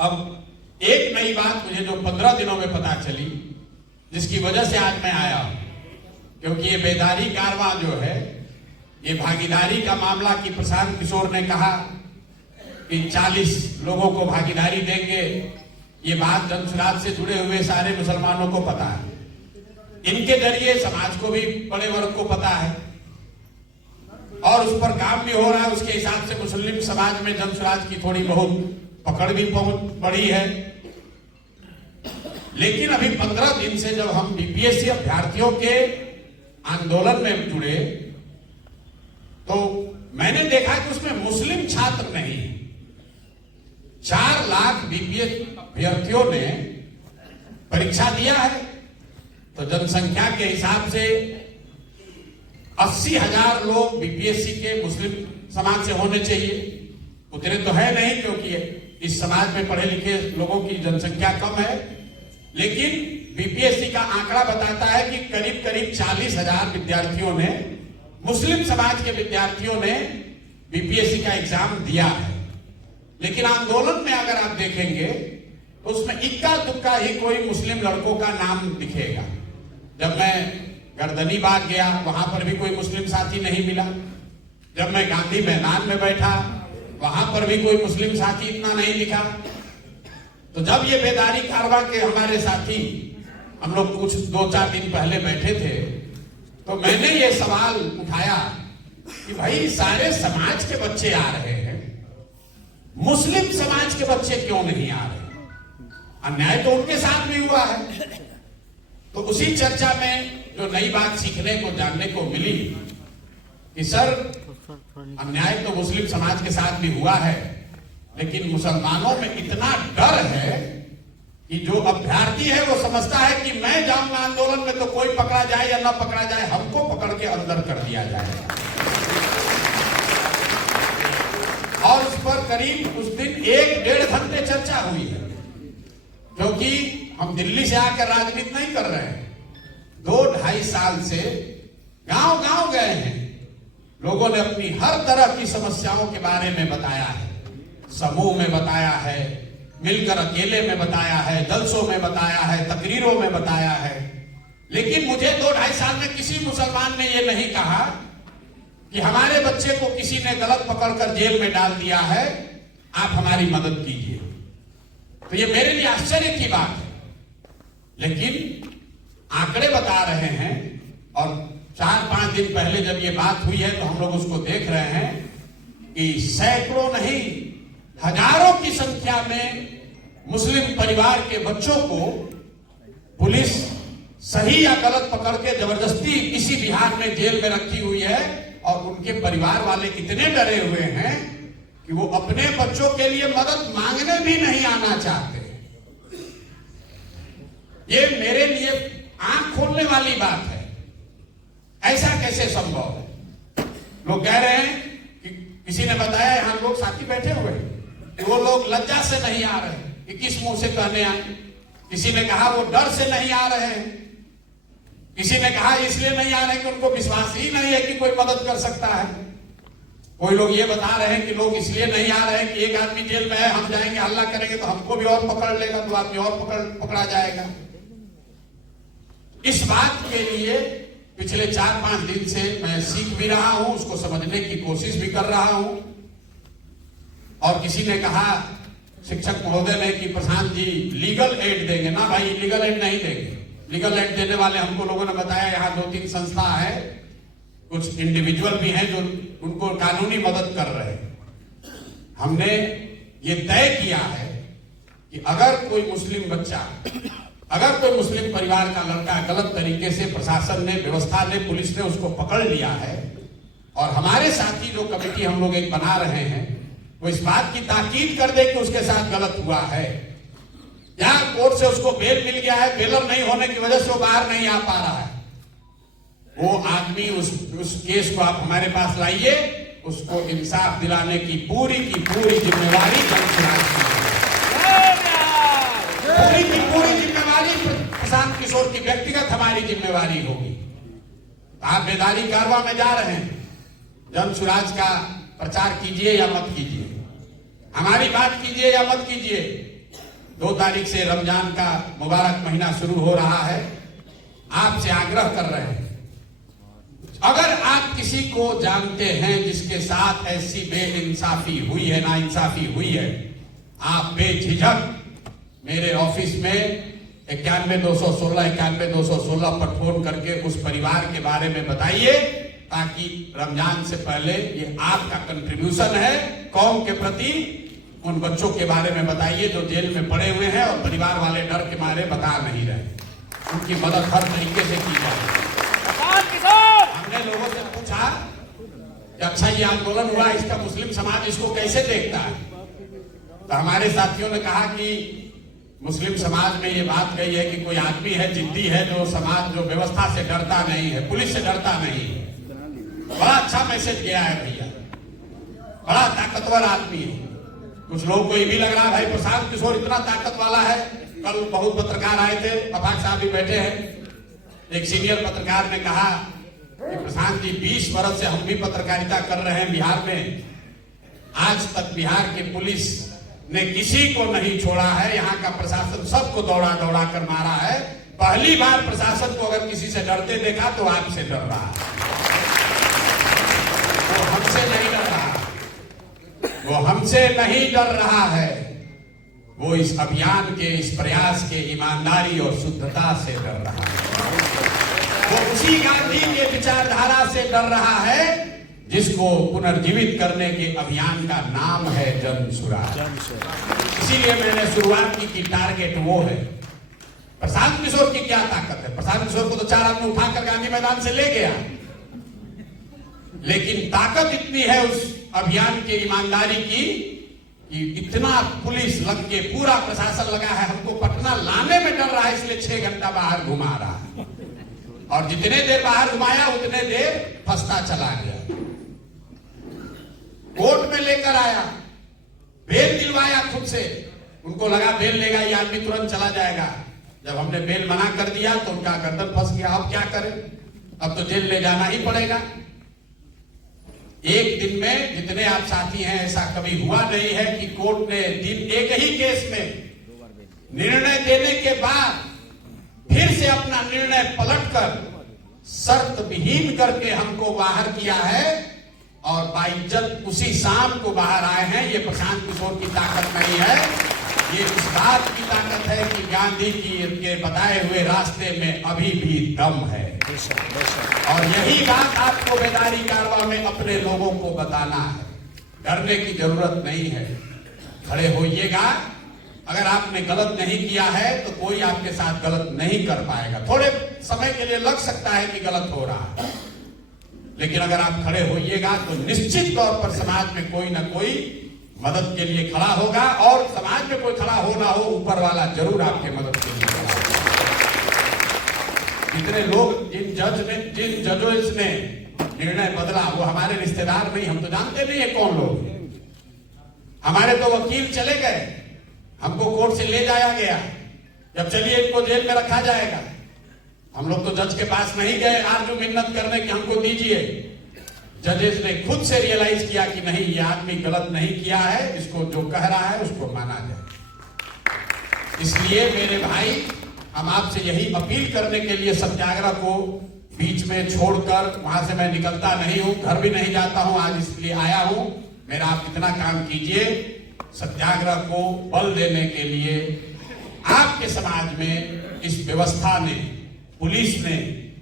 अब एक नई बात मुझे जो 15 दिनों में पता चली, जिसकी वजह से आज मैं आया हूं, क्योंकि ये बेदारी कारवां जो है, ये भागीदारी का मामला कि प्रशांत किशोर ने कहा कि 40 लोगों को भागीदारी देंगे, ये बात जनसुराज से जुड़े हुए सारे मुसलमानों को पता है, इनके जरिए समाज को भी बड़े वर्ग को पता है और उस पर काम भी हो रहा है। उसके हिसाब से मुस्लिम समाज में जनसुराज की थोड़ी बहुत पकड़ भी पहुंच पड़ी है। लेकिन अभी 15 दिन से जब हम बीपीएससी अभ्यर्थियों के आंदोलन में जुड़े तो मैंने देखा कि उसमें मुस्लिम छात्र नहीं है। 4 लाख बीपीएससी अभ्यर्थियों ने परीक्षा दिया है, तो जनसंख्या के हिसाब से 80,000 लोग बीपीएससी के मुस्लिम समाज से होने चाहिए। उतने तो है नहीं, क्योंकि इस समाज में पढ़े लिखे लोगों की जनसंख्या कम है। लेकिन बीपीएससी का आंकड़ा बताता है कि करीब करीब 40,000 विद्यार्थियों ने, मुस्लिम समाज के विद्यार्थियों ने बीपीएससी का एग्जाम दिया है। लेकिन आंदोलन में अगर आप देखेंगे तो उसमें इक्का दुक्का ही कोई मुस्लिम लड़कों का नाम दिखेगा। जब मैं गर्दनीबाग गया, वहां पर भी कोई मुस्लिम साथी नहीं मिला। जब मैं गांधी मैदान में बैठा, वहां पर भी कोई मुस्लिम साथी इतना नहीं दिखा। तो जब ये बेदारी कारवां के हमारे साथी, हम लोग कुछ 2-4 दिन पहले बैठे थे, तो मैंने ये सवाल उठाया कि भाई सारे समाज के बच्चे आ रहे हैं, मुस्लिम समाज के बच्चे क्यों नहीं आ रहे? अन्याय तो उनके साथ भी हुआ है। तो उसी चर्चा में जो नई बात सीखने को, जानने को मिली कि सर, अन्याय तो मुस्लिम समाज के साथ भी हुआ है, लेकिन मुसलमानों में इतना डर है कि जो अभ्यर्थी है वो समझता है कि मैं जाऊंगा आंदोलन में तो कोई पकड़ा जाए या ना पकड़ा जाए, हमको पकड़ के अंदर कर दिया जाएगा। और उस पर करीब उस दिन 1-1.5 घंटे चर्चा हुई है, क्योंकि हम दिल्ली से आकर राजनीति नहीं कर रहे हैं। 2-2.5 साल से गांव गांव गए हैं, लोगों ने अपनी हर तरह की समस्याओं के बारे में बताया है। समूह में बताया है, मिलकर अकेले में बताया है, जलसों में बताया है, तकरीरों में बताया है। लेकिन मुझे 2-2.5 साल में किसी मुसलमान ने यह नहीं कहा कि हमारे बच्चे को किसी ने गलत पकड़कर जेल में डाल दिया है, आप हमारी मदद कीजिए। तो ये मेरे लिए आश्चर्य की बात है। लेकिन आंकड़े बता रहे हैं, और 4-5 दिन पहले जब ये बात हुई है तो हम लोग उसको देख रहे हैं कि सैकड़ों नहीं, हजारों की संख्या में मुस्लिम परिवार के बच्चों को पुलिस सही या गलत पकड़ के जबरदस्ती इसी बिहार में जेल में रखी हुई है, और उनके परिवार वाले इतने डरे हुए हैं कि वो अपने बच्चों के लिए मदद मांगने भी नहीं आना चाहते। ये मेरे लिए आंख खोलने वाली बात है। ऐसा कैसे संभव है? लोग कह रहे हैं कि किसी ने बताया, यहां लोग साथी बैठे हुए कि वो लोग लज्जा से नहीं आ रहे कि किस मुंह से कहने आए। किसी ने कहा वो डर से नहीं आ रहे हैं, किसी ने कहा इसलिए नहीं आ रहे कि उनको विश्वास ही नहीं है कि कोई मदद कर सकता है। कोई लोग ये बता रहे हैं कि लोग इसलिए नहीं आ रहे हैं कि एक आदमी जेल में है, हम जाएंगे हल्ला करेंगे तो हमको भी और पकड़ लेगा, 2 आदमी और पकड़ा जाएगा। इस बात के लिए पिछले 4-5 दिन से मैं सीख भी रहा हूं, उसको समझने की कोशिश भी कर रहा हूं। और किसी ने कहा, शिक्षक महोदय ने, कि प्रशांत जी लीगल एड देंगे। ना भाई, लीगल एड नहीं देंगे। लीगल एड देने वाले हमको लोगों ने बताया यहाँ 2-3 संस्था है, कुछ इंडिविजुअल भी हैं जो उनको कानूनी मदद कर रहे हैं। हमने ये तय किया है कि अगर कोई मुस्लिम बच्चा, अगर कोई मुस्लिम परिवार का लड़का गलत तरीके से प्रशासन ने, व्यवस्था ने, पुलिस ने उसको पकड़ लिया है, और हमारे साथी जो कमेटी हम लोग एक बना रहे हैं, वो इस बात की ताकीद कर दे कि उसके साथ गलत हुआ है, या कोर्ट से उसको बेल मिल गया है, बेलर नहीं होने की वजह से वो बाहर नहीं आ पा रहा है, वो आदमी, उस केस को आप हमारे पास लाइए, उसको इंसाफ दिलाने की पूरी जिम्मेवारी पूरी जिम्मेवारी प्रशांत किशोर की व्यक्तिगत हमारी जिम्मेवारी होगी। आप बेदारी कारवां में जा रहे हैं, जनसुराज का प्रचार कीजिए या मत कीजिए, हमारी बात कीजिए या मत कीजिए, 2 तारीख से रमजान का मुबारक महीना शुरू हो रहा है, आपसे आग्रह कर रहे हैं, अगर आप किसी को जानते हैं जिसके साथ ऐसी बेइंसाफी हुई है, नाइंसाफी हुई है, आप बेझिझक मेरे ऑफिस में 91-216 पर फोन करके उस परिवार के बारे में बताइए, ताकि रमजान से पहले ये आपका कंट्रीब्यूशन है कौम के प्रति। उन बच्चों के बारे में बताइए जो जेल में पड़े हुए हैं और परिवार वाले डर के मारे बता नहीं रहे, उनकी मदद हर तरीके से की जाए। हमने लोगों से पूछा कि अच्छा ये आंदोलन हुआ, इसका मुस्लिम समाज इसको कैसे देखता है, तो हमारे साथियों ने कहा कि मुस्लिम समाज में ये बात कही है कि कोई आदमी है, जिद्दी है, जो समाज जो व्यवस्था से डरता नहीं है, पुलिस से डरता नहीं है। बड़ा अच्छा मैसेज गया है भैया, बड़ा ताकतवर आदमी है। कुछ लोगों को ये भी लग रहा है भाई प्रशांत किशोर इतना ताकत वाला है। कल बहुत पत्रकार आए थे, अफाक साहब भी बैठे हैं, एक सीनियर पत्रकार ने कहा कि प्रशांत जी 20 वर्ष से हम भी पत्रकारिता कर रहे हैं बिहार में, आज तक बिहार की पुलिस ने किसी को नहीं छोड़ा है, यहाँ का प्रशासन सबको दौड़ा दौड़ा कर मारा है। पहली बार प्रशासन को अगर किसी से डरते देखा तो आपसे डर रहा है, वो हमसे नहीं डर रहा, वो हमसे नहीं डर रहा है, वो इस अभियान के, इस प्रयास के ईमानदारी और शुद्धता से डर रहा है। वो उसी गांधी के विचारधारा से डर रहा है जिसको पुनर्जीवित करने के अभियान का नाम है जन सुराज। इसीलिए मैंने शुरुआत की कि टारगेट वो है। प्रशांत किशोर की क्या ताकत है? प्रशांत किशोर को तो 4 आदमी उठाकर गांधी मैदान से ले गया, लेकिन ताकत इतनी है उस अभियान के ईमानदारी की कि इतना पुलिस लग के, पूरा प्रशासन लगा है, हमको पटना लाने में डर रहा है, इसलिए 6 घंटा बाहर घुमा रहा है, और जितने देर बाहर घुमाया उतने देर फंसता चला गया। कोर्ट में लेकर आया, बेल दिलवाया खुद से, उनको लगा बेल लेगा ये आदमी तुरंत चला जाएगा। जब हमने बेल मना कर दिया तो उनका गर्दन फंस गया। अब क्या करें, अब तो जेल ले जाना ही पड़ेगा। एक दिन में जितने आप साथी हैं, ऐसा कभी हुआ नहीं है कि कोर्ट ने दिन एक ही केस में निर्णय देने के बाद फिर से अपना निर्णय पलटकर शर्त विहीन करके हमको बाहर किया है, और बाइज्जत उसी शाम को बाहर आए हैं। ये प्रशांत किशोर की ताकत नहीं है, ये इस बात की ताकत है कि गांधी की के बताए हुए रास्ते में अभी भी दम है। और यही बात आपको बेदारी कारवा में अपने लोगों को बताना है। डरने की जरूरत नहीं है, खड़े होइएगा। अगर आपने गलत नहीं किया है तो कोई आपके साथ गलत नहीं कर पाएगा। थोड़े समय के लिए लग सकता है कि गलत हो रहा है, लेकिन अगर आप खड़े होइएगा तो निश्चित तौर पर समाज में कोई ना कोई मदद के लिए खड़ा होगा, और समाज में कोई खड़ा हो ना हो, ऊपर वाला जरूर आपके मदद के लिए खड़ा होगा। जितने लोग, जिन जजों ने निर्णय बदला वो हमारे रिश्तेदार नहीं, हम तो जानते नहीं है कौन लोग। हमारे तो वकील चले गए, हमको कोर्ट से ले जाया गया, जब चलिए इनको जेल में रखा जाएगा। हम लोग तो जज के पास नहीं गए आरजू मिन्नत करने की हमको दीजिए। जजेस ने खुद से रियलाइज किया कि नहीं, ये आदमी गलत नहीं किया है, इसको जो कह रहा है उसको माना जाए। इसलिए मेरे भाई, हम आपसे यही अपील करने के लिए सत्याग्रह को बीच में छोड़कर, वहां से मैं निकलता नहीं हूं, घर भी नहीं जाता हूं, आज इसलिए आया हूं। मेरा आप इतना काम कीजिए, सत्याग्रह को बल देने के लिए आपके समाज में इस व्यवस्था ने, पुलिस ने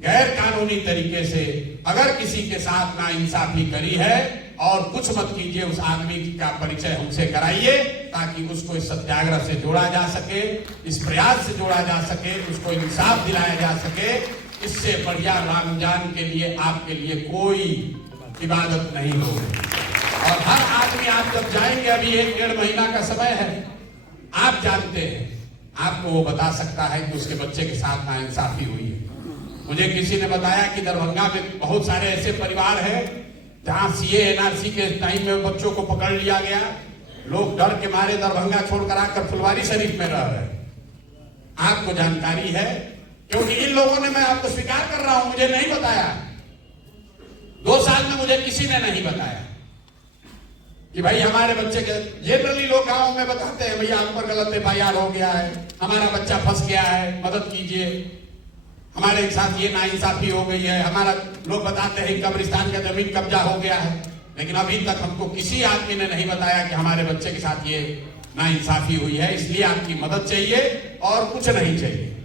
गैर कानूनी तरीके से अगर किसी के साथ नाइंसाफी करी है, और कुछ मत कीजिए, उस आदमी का परिचय हमसे कराइए, ताकि उसको इस सत्याग्रह से जोड़ा जा सके, इस प्रयास से जोड़ा जा सके, उसको इंसाफ दिलाया जा सके। इससे बढ़िया रमजान के लिए, आपके लिए कोई इबादत नहीं होगी। और हर आदमी, आप जब जाएंगे, अभी 1-1.5 महीना का समय है, आप जानते हैं, आपको वो बता सकता है कि उसके बच्चे के साथ नाइंसाफी हुई है। मुझे किसी ने बताया कि दरभंगा में बहुत सारे ऐसे परिवार हैं जहां सीए एनआरसी के टाइम में बच्चों को पकड़ लिया गया, लोग डर के मारे दरभंगा छोड़कर आकर फुलवारी शरीफ में रह रहे। आपको जानकारी है, क्योंकि इन लोगों ने, मैं आपको स्वीकार कर रहा हूं, मुझे नहीं बताया। 2 साल में मुझे किसी ने नहीं बताया। कि भाई हमारे बच्चे के जनरली लोग गांव में बताते हैं भैया हम पर गलत FIR हो गया है, हमारा बच्चा फंस गया है, मदद कीजिए, हमारे साथ ये नाइंसाफी हो गई है, हमारा लोग बताते हैं कब्रिस्तान का जमीन कब्जा हो गया है, लेकिन अभी तक हमको किसी आदमी ने नहीं बताया कि हमारे बच्चे के साथ ये नाइंसाफी हुई है, इसलिए आपकी मदद चाहिए और कुछ नहीं चाहिए।